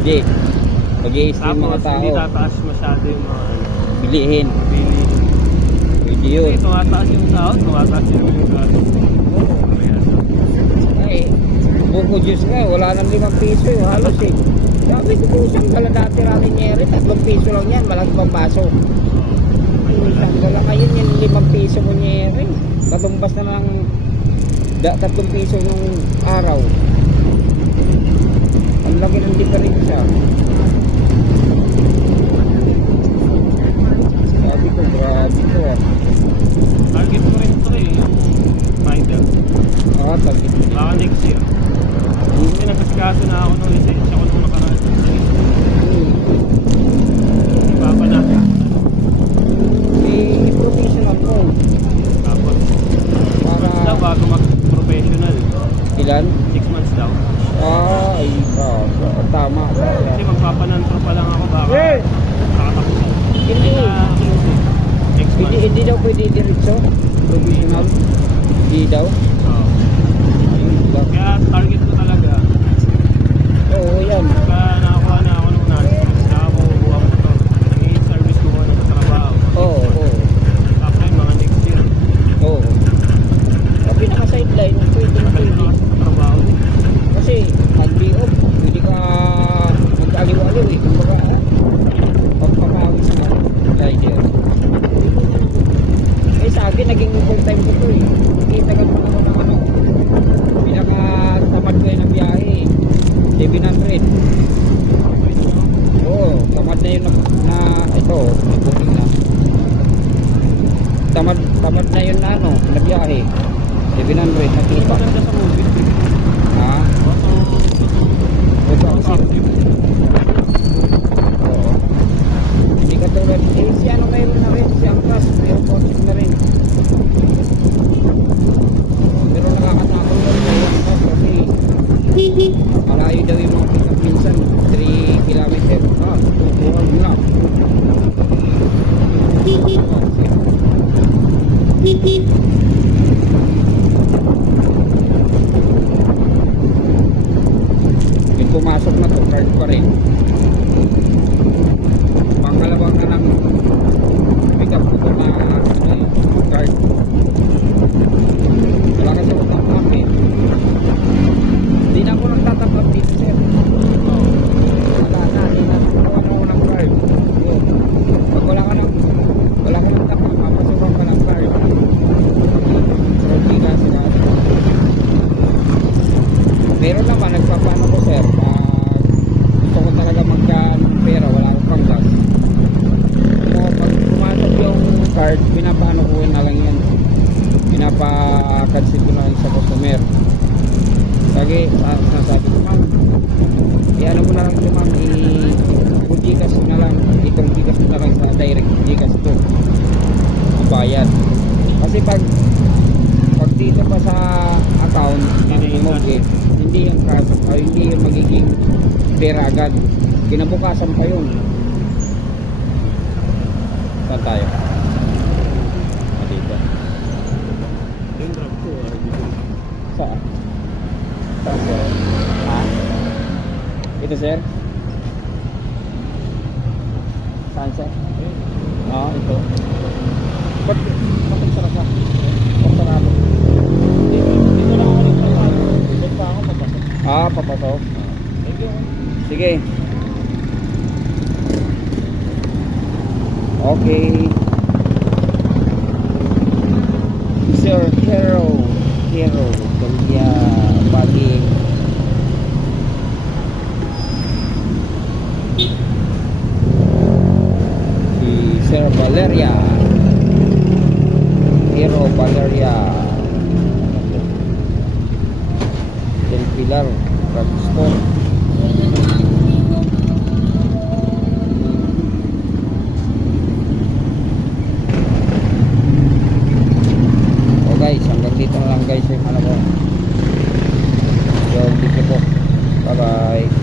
Pwede. Mag-i-stream mga Tapos tao. hindi tataas masyado yung mga Bilihin. bili. Pwede Kasi yun. tumataas yung sahod, tumataas yung gasto. Ay, buko juice nga, wala nang 5 piso eh, halos eh. Sabi ko po, isang dala dati ramen nyeri, 3 piso lang yan, malaki pang baso. Isang dala ngayon yung 5 piso mo nyeri. Katumbas na lang 3 piso nung araw. Ang laki ng diferensya. Sabi ko, grabe ko ah. Target ko rin ito eh, yung rider. Sabi ko. Baka next year. Kasi nagkasikaso na ako nung lisensya ko nung nakaraan. Papa na. Professional mo. Tapos, Para daw bago mag-professional. ilan? 6 months daw. Ay, tama. Kasi magpapanantro pa lang ako baka nakatapos na. Hindi. Next month. Hindi daw pwede diretso. Professional. Hindi daw. Oo. Ayun lang. Kaya target ko talaga. Oo, yan. Pagka nakakuha na ako ng non-service, nakakuha ko ito. Naging service ko muna sa trabaho. Oo. After mga next year, Oo. Sabi naka-sideline, pwede. trabaho din. Kasi mag-be-off, pwede ka mag-aliw-aliw eh. Kumbaga, pagpapawis na rider. Sa akin, naging full time ko to eh. Itagal pa ako ng ano. Pinaka-tamad ko yun ng biyahe. 700. Oo, tamad na yun na ito, may booking na. Tamad na yun na ano, na biyahe. 700 na Ito tipa. maganda sa movie. Ha? Ito ang sip. Oo. Hindi ka tulad. Si ano mayroon na rin, si Angkas, mayroon coaching na rin. Pero nakakatakot na rin yung Angkas kasi malayo daw yung mga pick-up minsan, 3 kilometer. Tutuwag na. Yung pumasok na to, card pa rin. Pangalawang na lang pick-up ko to na card. Wala kasi ako tapap eh. Hindi na ako nagtatapap dito sir. Wala na, hindi na ako ng card. Pag wala ka ng tapap, mapasukan ka ng card. So, hindi ka sila. Meron naman, nagpapano ko sir, gusto ko talaga magka-pera, wala akong panggas. So, pag pumasok yung card, pinapano ko na lang yan. Pinapa-cancel ko na lang sa customer. Lagi, sasabi ko, ma'am, i-ano mo na lang ito, ma'am, i-Gcash na lang, itong Gcash na lang sa direct Gcash ito. Ibayad. Kasi pag dito pa sa account ng mortgage, hindi yung cash, o hindi yung magiging pera agad. Kinabukasan pa yun. Saan tayo? Dito. Yung drop ko, Saan? Saan sir? Ha? Ito sir? Saan sir? Ito. Bakit sarap? Sarap. dito lang ako rin sa lalo. Doon pa ako papasok. Papasok. Thank you. Sige. Okay. Sir Hero Galia Baging. Si Sir Valeria Hero Valeria Del Pilar Drugstore. Guys, hanggang dito na lang guys yung ano ko. So, dito po. Bye bye.